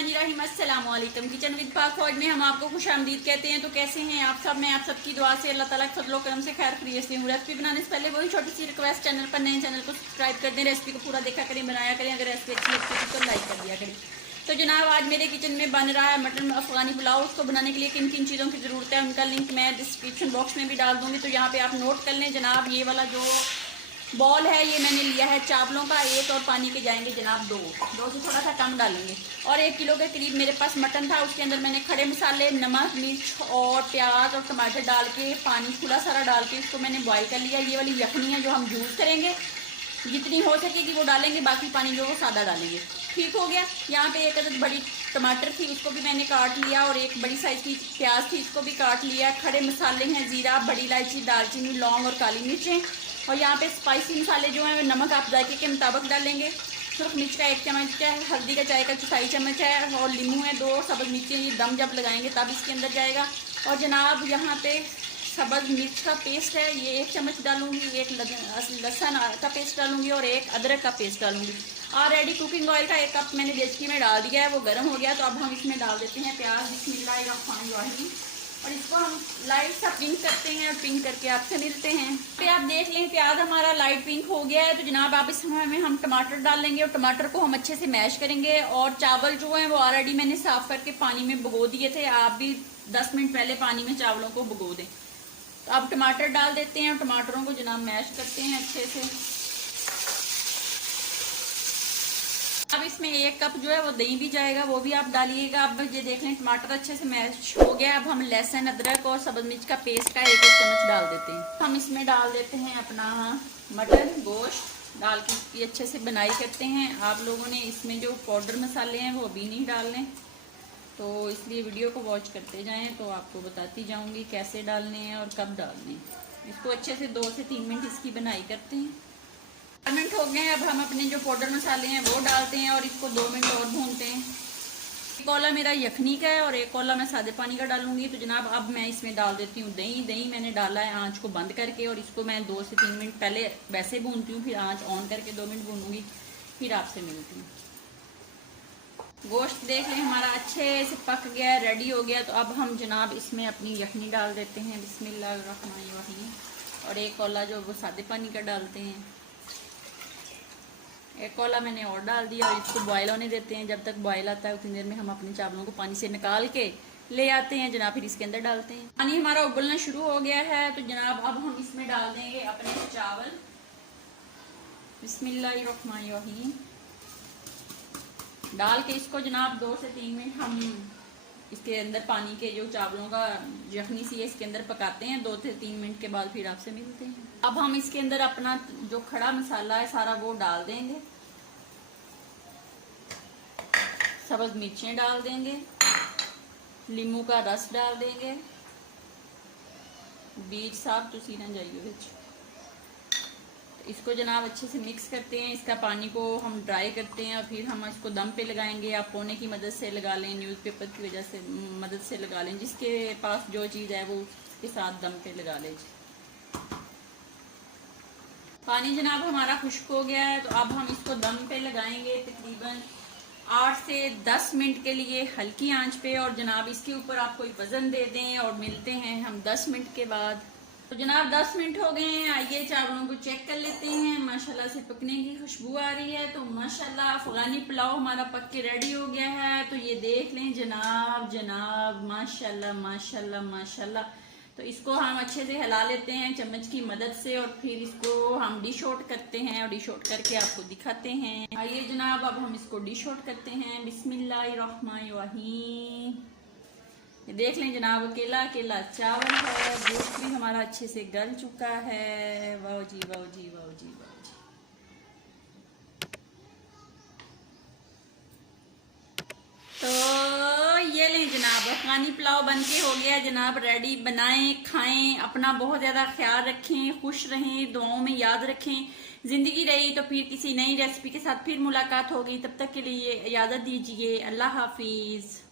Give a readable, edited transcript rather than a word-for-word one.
बिस्मिल्लाहिर्रहमानिर्रहीम। अस्सलाम वालेकुम। किचन विद पाक फौज में हम आपको खुशामदीद कहते हैं। तो कैसे हैं आप सब? मैं आप सबकी दुआ से अल्लाह ताला के फजलो करम से खैर खैरियत से हूँ। रेसिपी बनाने से पहले वही छोटी सी रिक्वेस्ट, चैनल पर नए चैनल को सब्सक्राइब कर दें, रेसिपी को पूरा देखा करें, बनाया करें। अगर रेसिपी अच्छी लगती है तो लाइक कर दिया करें। तो जनाब आज मेरे किचन में बन रहा है मटन अफगानी पुलाव। उसको बनाने के लिए किन किन चीज़ों की ज़रूरत है उनका लिंक मैं डिस्क्रिप्शन बॉक्स में भी डाल दूँगी। तो यहाँ पे आप नोट कर लें जनाब। ये वाला जो बॉल है ये मैंने लिया है चावलों का एक, और पानी के जाएंगे जनाब दो से थोड़ा सा कम डालेंगे। और 1 किलो के करीब मेरे पास मटन था। उसके अंदर मैंने खड़े मसाले, नमक, मिर्च और प्याज और टमाटर डाल के पानी खुला सारा डाल के इसको मैंने बॉईल कर लिया। ये वाली यखनी है जो हम यूज़ करेंगे, जितनी हो सकेगी वो डालेंगे, बाकी पानी जो वो सादा डालेंगे। ठीक हो गया। यहाँ पे 1 अदद बड़ी टमाटर थी, उसको भी मैंने काट लिया, और 1 बड़ी साइज की प्याज थी, इसको भी काट लिया। खड़े मसाले हैं जीरा, बड़ी इलायची, दालचीनी, लौंग और काली मिर्चें। और यहाँ पे स्पाइसी मसाले जो हैं नमक आप जायके के मुताबिक डालेंगे। सुरख मिर्च का 1 चम्मच है, हल्दी का चाय का 4 चम्मच है, और नींबू है 2 सब्ज़ मिर्चें। ये दम जब लगाएंगे तब इसके अंदर जाएगा। और जनाब यहाँ पे सब्ज़ मिर्च का पेस्ट है, ये 1 चम्मच डालूंगी। 1 लहसुन का पेस्ट डालूंगी और 1 अदरक का पेस्ट डालूंगी। ऑलरेडी कुकिंग ऑयल का 1 कप मैंने डेचकी में डाल दिया है, वो गर्म हो गया। तो अब हम इसमें डाल देते हैं प्याज। बिस्मिल्लाहिर्रहमानिर्रहीम। और इसको हम लाइट सा पिंक करते हैं, और पिंक करके आपसे मिलते हैं। पे आप देख लें प्याज हमारा लाइट पिंक हो गया है। तो जनाब आप इस समय में हम टमाटर डाल लेंगे, और टमाटर को हम अच्छे से मैश करेंगे। और चावल जो है वो ऑलरेडी मैंने साफ करके पानी में भिगो दिए थे। आप भी 10 मिनट पहले पानी में चावलों को भिगो दें। तो अब टमाटर डाल देते हैं, और टमाटरों को जनाब मैश करते हैं अच्छे से। अब इसमें 1 कप जो है वो दही भी जाएगा, वो भी आप डालिएगा। अब ये देख लें टमाटर अच्छे से मैश हो गया। अब हम लहसुन, अदरक और सब्ज़ मिर्च का पेस्ट का 1 चम्मच डाल देते हैं। हम इसमें डाल देते हैं अपना मटन गोश्त, डाल के इसकी अच्छे से बनाई करते हैं। आप लोगों ने इसमें जो पाउडर मसाले हैं वो अभी नहीं डालने, तो इसलिए वीडियो को वॉच करते जाएँ, तो आपको बताती जाऊँगी कैसे डालने हैं और कब डालने हैं। इसको अच्छे से 2 से 3 मिनट इसकी बनाई करते हैं। 4 मिनट हो गए हैं। अब हम अपने जो पाउडर मसाले हैं वो डालते हैं, और इसको 2 मिनट और भूनते हैं। 1 कौला मेरा यखनी का है, और 1 कौला मैं सादे पानी का डालूंगी। तो जनाब अब मैं इसमें डाल देती हूँ दही। दही मैंने डाला है आंच को बंद करके, और इसको मैं 2 से 3 मिनट पहले वैसे भूनती हूँ, फिर आंच ऑन करके 2 मिनट भूनूंगी, फिर आपसे मिलती हूँ। गोश्त देख लें हमारा अच्छे से पक गया है, रेडी हो गया। तो अब हम जनाब इसमें अपनी यखनी डाल देते हैं। बिस्मिल्लाहिर्रहमानिर्रहीम। और 1 कौला जो वो सादे पानी का डालते हैं। 1 कौला मैंने और डाल दिया, और इसको बॉयल होने देते हैं। जब तक बॉयल आता है उतनी देर में हम अपने चावलों को पानी से निकाल के ले आते हैं जनाब, फिर इसके अंदर डालते हैं। पानी हमारा उबलना शुरू हो गया है। तो जनाब अब हम इसमें डाल देंगे अपने चावल। बिस्मिल्लाहिर्रहमानिर्रहीम। डाल के इसको जनाब 2 से 3 मिनट हम इसके अंदर पानी के जो चावलों का यखनी सी है इसके अंदर पकाते हैं। 2 से 3 मिनट के बाद फिर आपसे मिलते हैं। अब हम इसके अंदर अपना जो खड़ा मसाला है सारा वो डाल देंगे। सब्ज़ मिर्चें डाल देंगे, नींबू का रस डाल देंगे, बीज साफ तुसी ना जाइए बिच। इसको जनाब अच्छे से मिक्स करते हैं। इसका पानी को हम ड्राई करते हैं, और फिर हम इसको दम पे लगाएंगे। आप कोने की मदद से लगा लें, न्यूज़पेपर की वजह से मदद से लगा लें, जिसके पास जो चीज़ है वो उसके साथ दम पे लगा लें। पानी जनाब हमारा खुश्क हो गया है। तो अब हम इसको दम पे लगाएंगे तकरीबन 8 से 10 मिनट के लिए हल्की आंच पे। और जनाब इसके ऊपर आप कोई वज़न दे दें, और मिलते हैं हम 10 मिनट के बाद। तो जनाब 10 मिनट हो गए हैं। आइए चावलों को चेक कर लेते हैं। माशाल्लाह से पकने की खुशबू आ रही है। तो माशाल्लाह अफगानी पुलाव हमारा पक के रेडी हो गया है। तो ये देख लें जनाब माशाल्लाह माशाल्लाह माशाल्लाह। तो इसको हम अच्छे से हिला लेते हैं चम्मच की मदद से, और फिर इसको हम डिश आउट करते हैं, और डिश आउट करके आपको दिखाते हैं। आइए जनाब अब हम इसको डिश आउट करते हैं। बिस्मिल्लाहिर्रहमानिर्रहीम। देख लें जनाब अकेला अकेला चावल है, गोश्त भी हमारा अच्छे से गल चुका है। वाह जी वाह जी वाह जी वाह जी। तो ये लें जनाब अफगानी पुलाव बनके हो गया जनाब रेडी। बनाएं, खाएं, अपना बहुत ज़्यादा ख्याल रखें, खुश रहें, दुआओं में याद रखें। ज़िंदगी रही तो फिर किसी नई रेसिपी के साथ फिर मुलाकात होगी। तब तक के लिए इजाज़त दीजिए। अल्लाह हाफिज़।